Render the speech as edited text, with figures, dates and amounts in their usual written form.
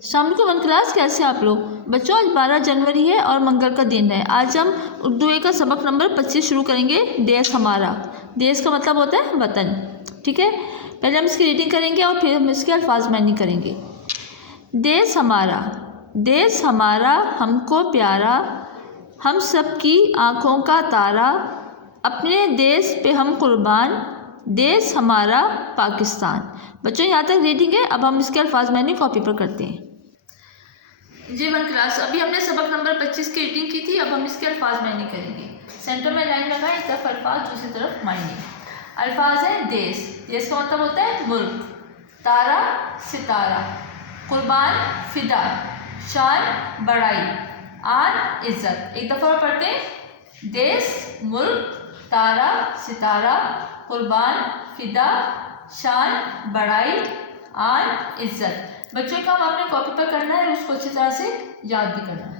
शाम को 1 क्लास, कैसे आप लोग बच्चों? आज 12 जनवरी है और मंगल का दिन है। आज हम उर्दू ए का सबक नंबर 25 शुरू करेंगे। देश हमारा, देश का मतलब होता है वतन, ठीक है। पहले हम इसकी रीडिंग करेंगे और फिर हम इसके अल्फाज मानी करेंगे। देश हमारा, देश हमारा हमको प्यारा, हम सब की आँखों का तारा, अपने देश पे हम कुर्बान, देश हमारा पाकिस्तान। बच्चों यहाँ तक रीडिंग है। अब हम इसके अल्फाज मानी कॉपी पर करते हैं। जी 1 क्लास, अभी हमने सबक नंबर 25 की रीडिंग की थी। अब हम इसके अल्फाज मानी करेंगे। सेंटर में लाइन लगाएं, एक तरफ अल्फाज, दूसरी तरफ मायने। अल्फाज है देश, देश का मतलब होता है मुल्क, तारा सितारा, कुर्बान फिदा, शान बड़ाई, आन इज्जत। एक दफ़ा और पढ़ते हैं। देश, मुल्क, तारा सितारा, कुर्बान फिदा, शान बड़ाई, आन इज्जत। बच्चों का काम आपने कॉपी पर करना है और उसको अच्छी तरह से याद भी करना है।